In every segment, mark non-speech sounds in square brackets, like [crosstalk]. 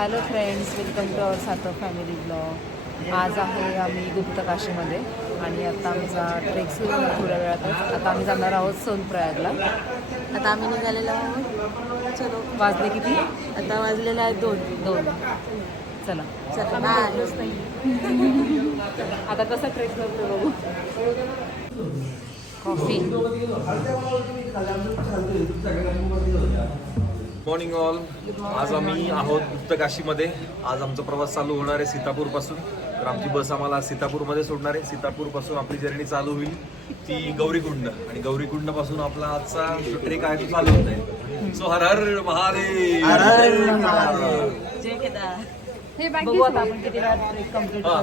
Hello friends welcome to our सातो family blog आज आहे आम्ही गुप्तकाशीमध्ये आणि आता आमचा ट्रेक सुरू आहे थोड्या वेळातच. आता आम्ही जाणार आहोत सोनप्रयागला. आता आम्ही निघालेलो आहोत. चलो. वाजले किती? आता वाजलेले आहेत दोन. दोन. चला. चला नाही आलोच नाही आता कसा ट्रेक करतो बघू? कॉफी मॉर्निंग ऑल आज आम्ही आहोत गुप्तकाशीमध्ये. आज आमचा प्रवास चालू होणार आहे सीतापूरपासून. तर आमची बस आम्हाला सीतापूरमध्ये सोडणार आहे. सीतापूरपासून आपली जर्नी चालू होईल. ती गौरीकुंड. आणि गौरीकुंडपासून आपला आजचा जो ट्रेक आहे तो चालू होत आहे. सो हर हर महादेव. हा.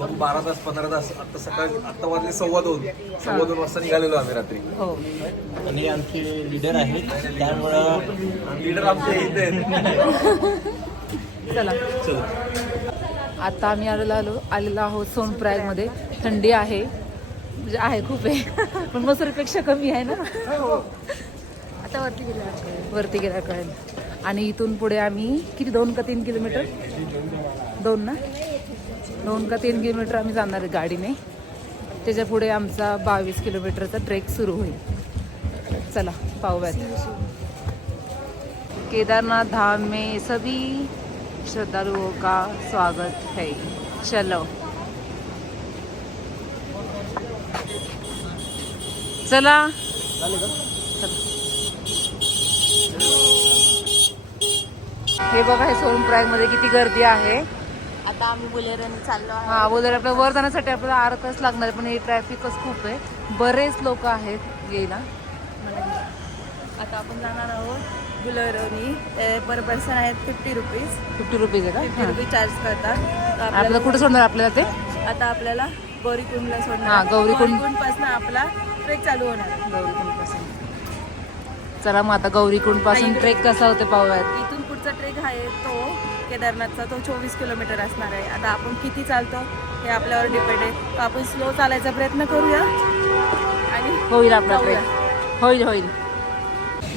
मग बारा तास पंधरा तास आता सकाळी आता वाजले सव्वा दोन. सव्वा दोन वाजता निघालेलो आम्ही रात्री. हो. आणि आमचे लीडर आहेत त्यामुळं लीडर आमचे इथे आहेत. चला. चलो. आता आम्ही आलेलो आलो आलेलो आहोत सोनप्रयागमध्ये थंडी आहे. म्हणजे आहे खूप आहे. पण मसुरीपेक्षा कमी आहे ना? आता वरती गेलो वरती गेला कळेल. आणि इथून पुढे आम्ही किती दोन का तीन किलोमीटर? दोन ना? दोन का तीन किलोमीटर आम्ही जाणार आहे गाडीने. त्याच्या पुढे आमचा बावीस किलोमीटरचा ट्रेक सुरू होईल. चला पाहूयात. केदारनाथ धाम में सभी श्रद्धालुओं का स्वागत है. चलो. चला. हे बघा हे सोनप्रयागमध्ये किती गर्दी आहे. आता आम्ही बुलेरोने चाललो हा बोलर आपल्या वर जाण्यासाठी आपल्याला अर्धा तास लागणार पण हे ट्रॅफिकच खूप आहे. बरेच लोक आहेत यायला आता आपण जाणार आहोत बुलेरोनी. पर पर्सन आहेत फिफ्टी रुपीज फिफ्टी रुपीज आहे फिफ्टी का रुपीज चार्ज करतात. आपल्याला कुठे सोडणार आपल्याला ते? आता आपल्याला गौरीकुंडला सोडणार. गौरीकुंड. पासून आपला ट्रेक चालू होणार. आहे. गौरीकुंडपासून चला मग आता गौरीकुंडपासून ट्रेक कसा होते पाहूयात. इथून पुढचा ट्रेक आहे तो केदारनाथचा. तो चोवीस किलोमीटर असणार आहे. आता आपण किती चालतो हे आपल्यावर डिपेंड आहे. तर आपण स्लो चालायचा प्रयत्न करूया. आणि होईल आपला. ट्रेक होईल होईल.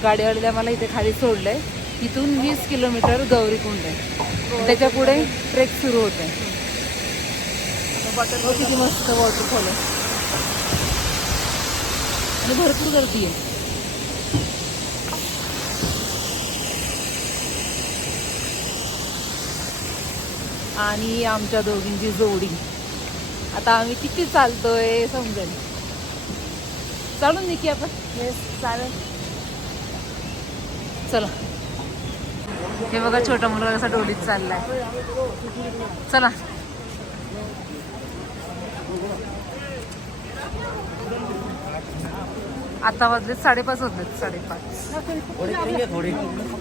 गाडीवाल्याला मला इथे खाली सोडलंय. इथून वीस किलोमीटर गौरीकुंड आहे. त्याच्या पुढे ट्रेक सुरू होत आहे बघ किती मस्त वॉटरफॉल आहे. आणि भरपूर गर्दी आहे. आणि आमच्या दोघींची जोडी. आता आम्ही किती चालतोय समजेल. चालून निकी आपण. येस चालेल. चला. हे बघा छोटा मुलगा कसा डोलीत चाललाय. चला. आता वाजले साडेपाच होते साडेपाच.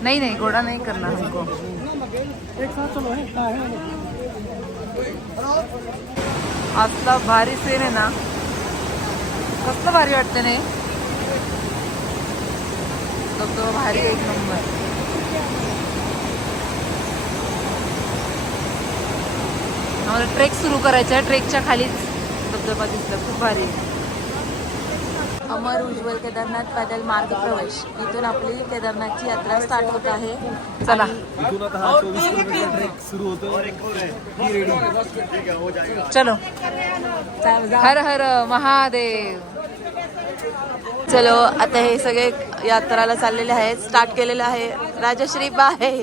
नाही नाही घोडा नाही करणार. हमको असला भारी सीन आहे ना कसलं भारी वाटतं नाही? तो भारी आहे एक नंबर आम्हाला ट्रेक सुरू करायचा आहे ट्रेकच्या खालीच धबधबा दिसला. खूप भारी आहे. अमर उज्ज्वल केदारनाथ पैदल मार्ग प्रवेश. इथून आपली केदारनाथची यात्रा स्टार्ट होत आहे. चला. हा ही चलो. हर हर महादेव. चलो आता हे सगळे यात्राला चाललेले आहेत. स्टार्ट केलेलं आहे. राजश्री बा आहे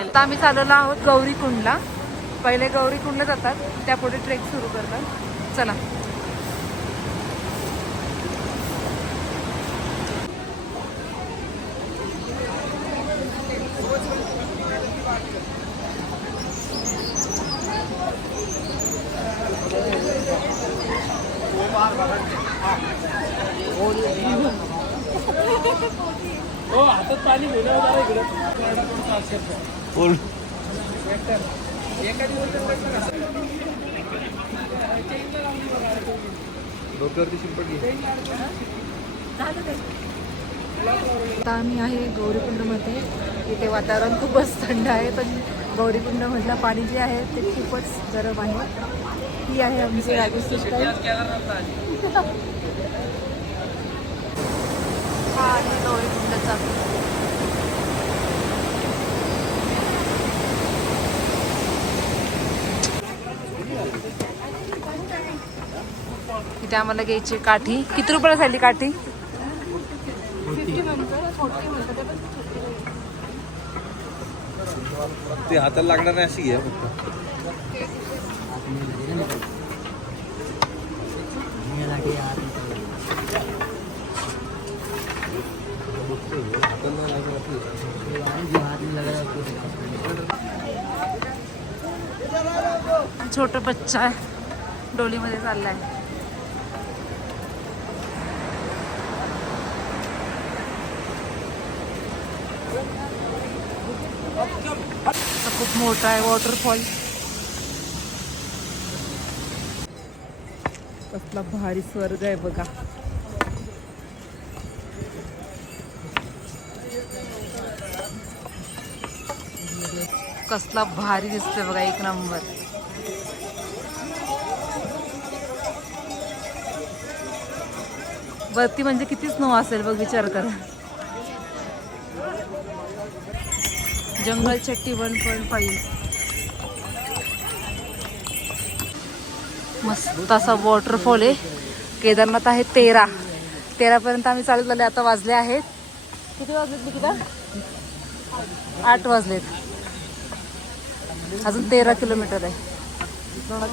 आता आम्ही चालवलो आहोत गौरीकुंडला. पहिले गौरीकुंडला जातात. त्यापुढे ट्रेक सुरू करतात. चला. डोक्यावरती शिंपडली आता आम्ही आहे गौरीकुंडमध्ये. इथे वातावरण खूपच थंड आहे पण गौरीकुंडमधलं पाणी जे आहे ते खूपच गरम आहे. ही आहे आमची राजस्थान हा आहे गौरीकुंडचा तिथे आम्हाला घ्यायची काठी. किती रुपयाला झाली काठी? ते हाताला लागणार नाही अशी फक्त. छोट बच्चा आहे. डोलीमध्ये चाललाय. खूप मोठा आहे वॉटरफॉल कसला भारी स्वर्ग आहे बघा. कसला भारी दिसतोय बघा एक नंबर. वरती म्हणजे किती स्नो असेल बघ विचार करा. Jungle Chatti one point five. मस्त असा वॉटरफॉल आहे. केदारनाथ आहे तेरा. तेरापर्यंत आम्ही चालत आले आता वाजले आहेत. किती वाजलेत निकिता? आठ वाजलेत. अजून तेरा किलोमीटर आहे.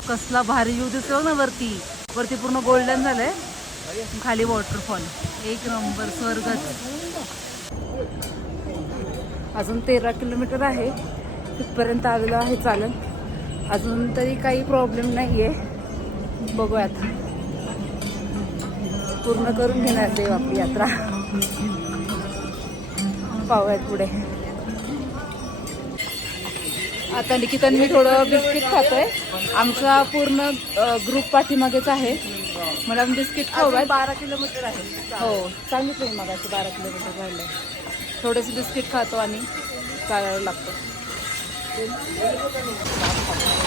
कसला भारी व्ह्यू दिसतो ना वरती. वरती पूर्ण गोल्डन झालंय. खाली वॉटरफॉल एक नंबर स्वर्गच. अजून तेरा किलोमीटर आहे. तिथपर्यंत आलेलो आहे चालत. अजून तरी काही प्रॉब्लेम नाही आहे बघूयात. पूर्ण करून घेणार देव आपली यात्रा. पाहूयात पुढे. आता निकितन मी थोडं बिस्किट खातोय. आमचा पूर्ण ग्रुप पाठीमागेच आहे. मला बिस्किट खाऊयात बारा किलोमीटर आहे. हो. सांगितलं मी मगाशी बारा किलोमीटर राहिले थोडेसे बिस्किट खातो आणि चालायला लागतो.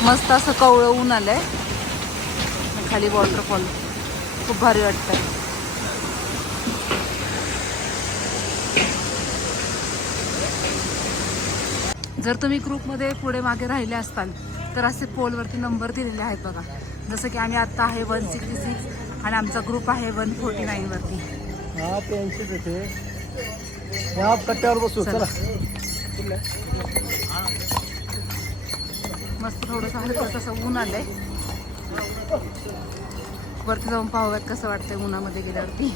मस्त असं कवळं ऊन आलंय. खाली वॉटरफॉल खूप भारी वाटतंय. जर तुम्ही ग्रुपमध्ये पुढे मागे राहिले असताल तर असे पोलवरती नंबर दिलेले आहेत बघा. जसं की आम्ही आत्ता आहे वन सिक्स्टी सिक्स आणि आमचा ग्रुप आहे वन फोर्टी नाईनवरती. हा पेन्सिल येते या कट्ट्यावर बसू चला. चला. मस्त थोडंसं हलकं तसं ऊन आलंय. वरती जाऊन पाहूयात कसं वाटतंय उन्हामध्ये गेल्यावरती.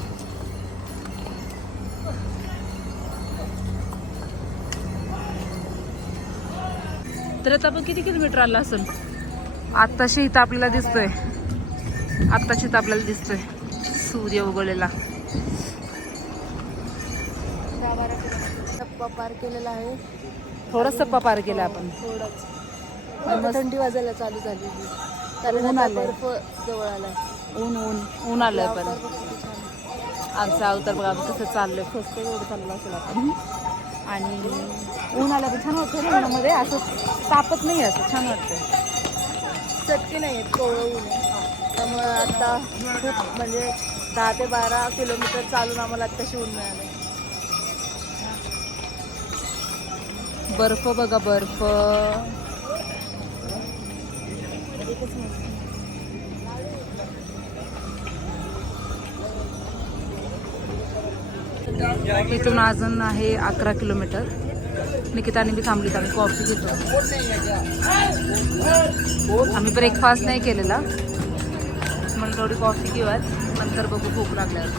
तर आता आपण किती किलोमीटर आला असेल? आत्ताशी इथं आपल्याला दिसतोय. आत्ताशी इथं आपल्याला दिसतोय. सूर्य उगवलेला. टप्पा पार केलेला आहे. थोडाच टप्पा पार केला आपण. थोडाच. थंडी वाजायला चालू झाली कारण. बर्फ जवळ आलाय. ऊन ऊन ऊन आलंय पण. आमचा अवतार बघा कसं चाललोय. फस्त एवढं चाललं असेल आपण आणि ऊन आलं पण छान वाटतं ना उन्हामध्ये असं तापत नाही असं छान वाटतं चटके नाही आहेत कोवळं ऊन. आहे त्यामुळं आता खूप म्हणजे दहा ते बारा किलोमीटर चालून आम्हाला आत्ताशी ऊन मिळालं बर्फ बघा बर्फ. इथून अजून आहे अकरा किलोमीटर. निकिताने मी थांबलीत आम्ही कॉफी घेतो. आम्ही ब्रेकफास्ट नाही केलेला. म्हणून थोडी कॉफी घेऊयात. नंतर बघू भूक लागल्यावर.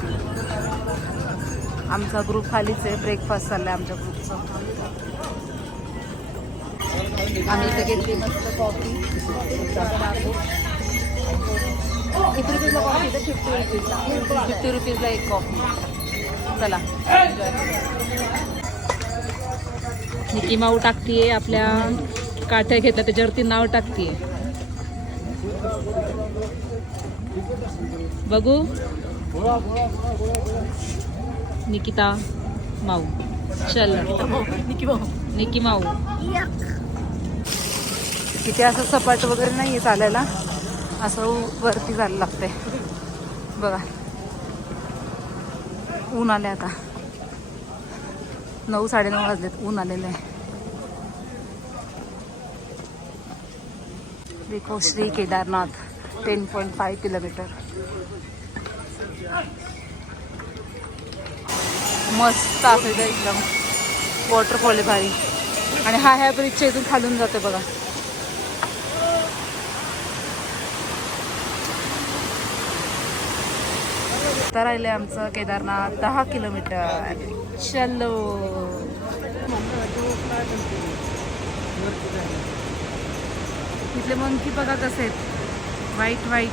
आमचा ग्रुप खालीच आहे ब्रेकफास्ट चाललाय आमच्या ग्रुपचा आम्ही इथं घेतली मस्त कॉफी किती रुपीजला कॉफी फिफ्टी रुपीजला फिफ्टी रुपीजला एक कॉफी चला. निकी माऊ टाकतीये आपल्या काठ्या घेतल्या त्याच्यावरती नाव टाकतीये. बघू. निकिता माऊ चल. निकी माऊ तिथे असं सपाट वगैरे नाही आहे चालायला. असं वरती जायला लागतंय. बघा. ऊन आले आता. नऊ साडेनऊ वाजलेत. ऊन आलेलं आहे. विको Shri Kedarnath ten point five kilometre मस्त असायचं एकदम. वॉटरफॉल आहे भारी. आणि हा ह्या ब्रिजच्या इथून खालून जाते बघा. उत्तर राहिलं आहे आमचं केदारनाथ दहा किलोमीटर. चलो. तिथले मंकी बघा कसे आहेत. वाईट वाईट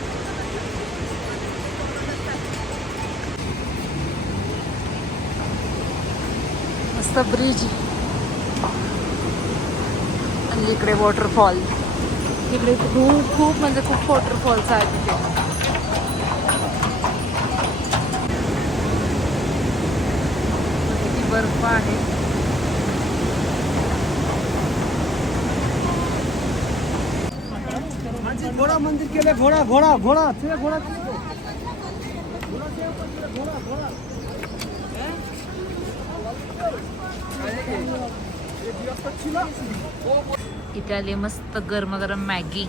मस्त ब्रिज आणि इकडे वॉटरफॉल इकडे खूप खूप म्हणजे खूप वॉटरफॉल्स आहेत तिथे किती बर्फ आहे. घोडा मंदिर केले घोडा घोडा घोडा ते घोडा इथे आली मस्त गरम गरम मॅगी.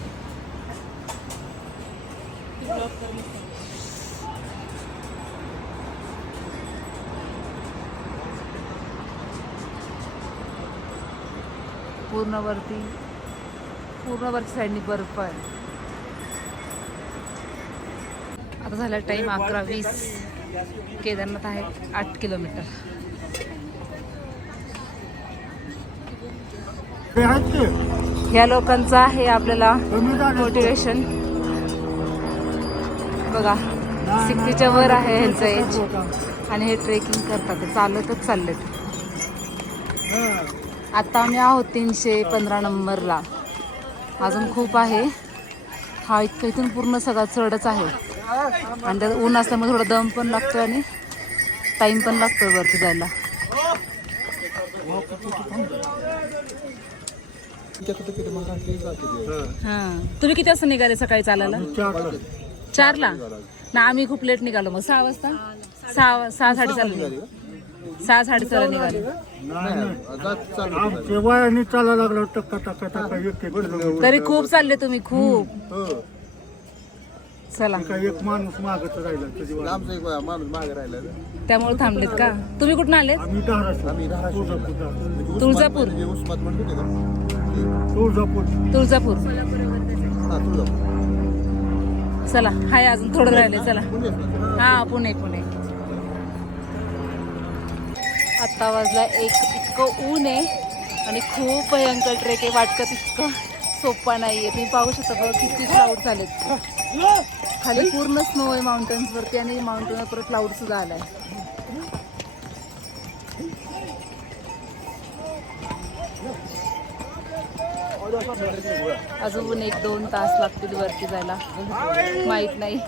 पूर्ण वरती पूर्ण वरती साईडनी बर्फ आहे. आता झाला टाइम अकरा वीस. केदारनाथ आहे आठ किलोमीटर. ह्या लोकांचं आहे आपल्याला मोटिवेशन बघा सिक्स्टीच्या वर आहे ह्यांचं एज आणि हे ट्रेकिंग करतात चालतच चाललेत. आता आम्ही आहोत तीनशे पंधरा नंबरला. अजून खूप आहे. हा इतकं इथून पूर्ण सगळा चढच आहे. आणि त्यात ऊन असल्यामुळे थोडा दम पण लागतो आणि टाईम पण लागतो वरती जायला. हां. तुम्ही किती वाजता निघाले सकाळी चालायला? चारला? ना आम्ही खूप लेट निघालो मग. सहा वाजता? सहा सहा साडे निघालो. सहा साडेचारला निघालो. तेव्हा आणि चालायला लागला टक्का टक्का टक्का एक एक किलोमीटर. तरी खूप चालले तुम्ही खूप. हो. चला. एक माणूस मागत राहिला. त्यामुळे थांबलेत का? तुम्ही कुठून आलेत? आम्ही धाराशिव. तुळजापूर तुळजापूर. तुळजापूर. तुळजापूर. चला हाय अजून थोडं राहिले चला. हा पुणे पुणे. आत्ता वाजला एक इतकं ऊन आहे आणि खूप भयंकर ट्रेक आहे. वाटतं इतकं सोपा नाही आहे तुम्ही पाहू शकता बघा किती क्लाउड झालेत. खाली पूर्ण स्नो आहे माउंटन्सवरती आणि माउंटेनवर परत क्लाउड सुद्धा आलाय. अजून एक दोन तास लागतील वरती जायला. माहीत नाही.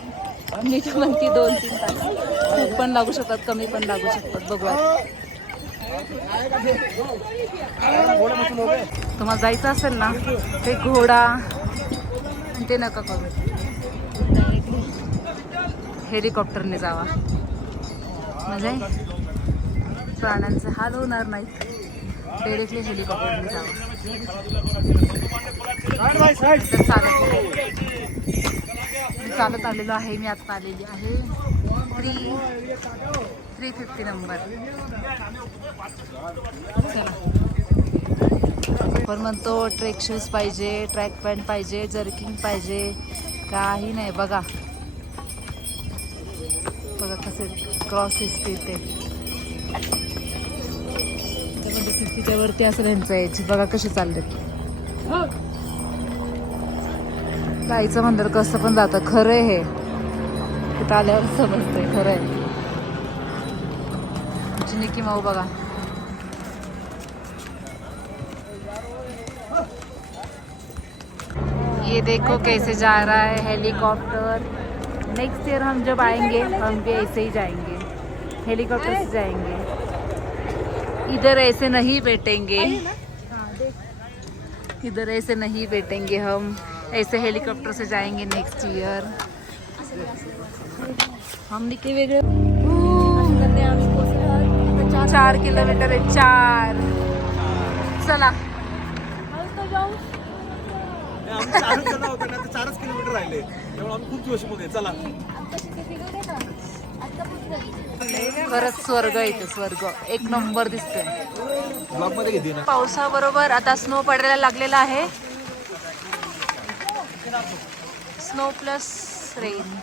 मी तर म्हणते दोन तीन तास. खूप पण लागू शकतात कमी पण लागू शकतात. बघूया. तुम्हाला जायचं असेल ना ते घोडा ते नका करू. हेलिकॉप्टरने जावा. म्हणजे प्राण्यांचे हाल होणार नाहीत. डायरेक्टली हेलिकॉप्टरने जावा. चालत चालत आलेलो आहे मी आत्ता आलेली आहे. Three three fifty number. पण म्हणतो ट्रेक शूज पाहिजे ट्रॅक पॅन्ट पाहिजे जर्किंग पाहिजे काही नाही. बघा. बघा कसे क्रॉस दिसते ते. त्यामध्ये म्हणजे सिक्स्टीच्या वरती असं त्यांचं यायची बघा कसे चालले जायचं मंदिर कसं पण जातं. खरं आहे हे. तिथं आल्यावर समजतंय खरं आहे. माऊ बघा ये देखो कैसे जा रहा है हेलीकॉप्टर। नेक्स्ट ईयर हम जब आएँगे हम भी ऐसे ही जाएँगे। हेलीकॉप्टर से जाएँगे। इधर ऐसे नहीं बैठेंगे। इधर ऐसे नहीं बैठेंगे हम। ऐसे हेलीकॉप्टर से जाएँगे नेक्स्ट ईयर हम निकले वेगळे चार किलोमीटर आहे चार. चला. चारच किलोमीटर राहिले त्यामुळे आम्ही खूप जोशमध्ये चला खरंच स्वर्ग आहे इथे स्वर्ग. एक नंबर दिसतोय. पावसाबरोबर आता स्नो पडायला लागलेला आहे. स्नो प्लस रेन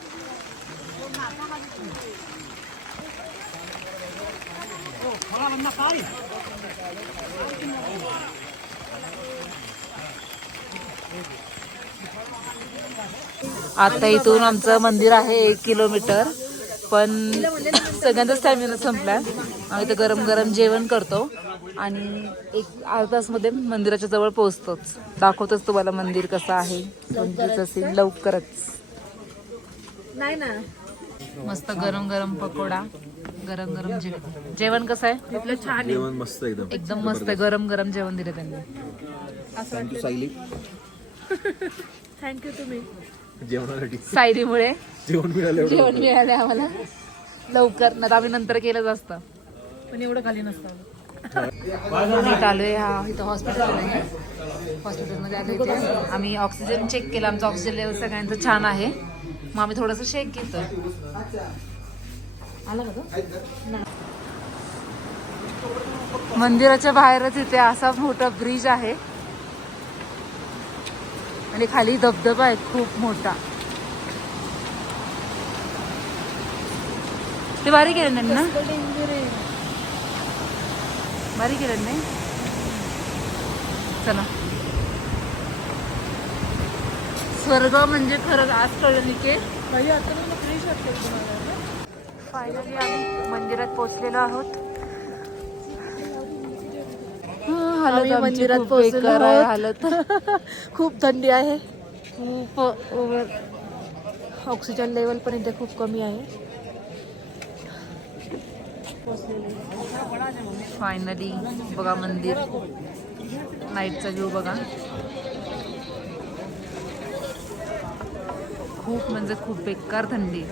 आता इथून आमचं मंदिर आहे एक किलोमीटर पण सगळ्यांचा स्टॅमिना संपलाय. आम्ही इथं गरम गरम जेवण करतो आणि एक अर्धा तासमध्ये मंदिराच्या जवळ पोहोचतोच. दाखवतोच तुम्हाला मंदिर कसं आहे. मंदिरचं असेल लवकरच. नाही ना. मस्त गरम गरम पकोडा गरम गरम जेवण. जेवण कसं आहे? आपलं छान जेवण मस्त एकदम. एकदम मस्त आहे गरम गरम जेवण दिलं त्यांनी. थँक्यू सायली. थँक्यू तुम्ही. जेवणासाठी. सायलीमुळे. जेवण मिळालं. जेवण मिळाले आम्हाला. लवकर ना आम्ही नंतर केलंच असतं पण एवढं खाली नसतं. आम्ही आलोय हा इथं हॉस्पिटल आहे हॉस्पिटलमध्ये आलो इथे. आम्ही ऑक्सिजन चेक केलं. आमचं ऑक्सिजन लेवल सगळ्यांचं छान आहे. मग आम्ही थोडंसं शेक घेतो. आला का तो? मंदिराच्या बाहेरच इथे असा मोठा ब्रिज आहे. आणि खाली धबधबा आहे खूप मोठा. ते बारीक केलं नाही ना? बारीक केलं नाही चला. स्वर्ग म्हणजे खरंच आज कळलं निके फायनली आम्ही मंदिरात पोहोचलेलो आहोत. मंदिरात. हालत. [laughs] खूप थंडी आहे. खूप ओव्हर ऑक्सिजन लेवल पण इथे खूप कमी आहे. फायनली बघा मंदिर. नाईटचा व्ह्यू बघा. खूप म्हणजे खूप बेकार थंडी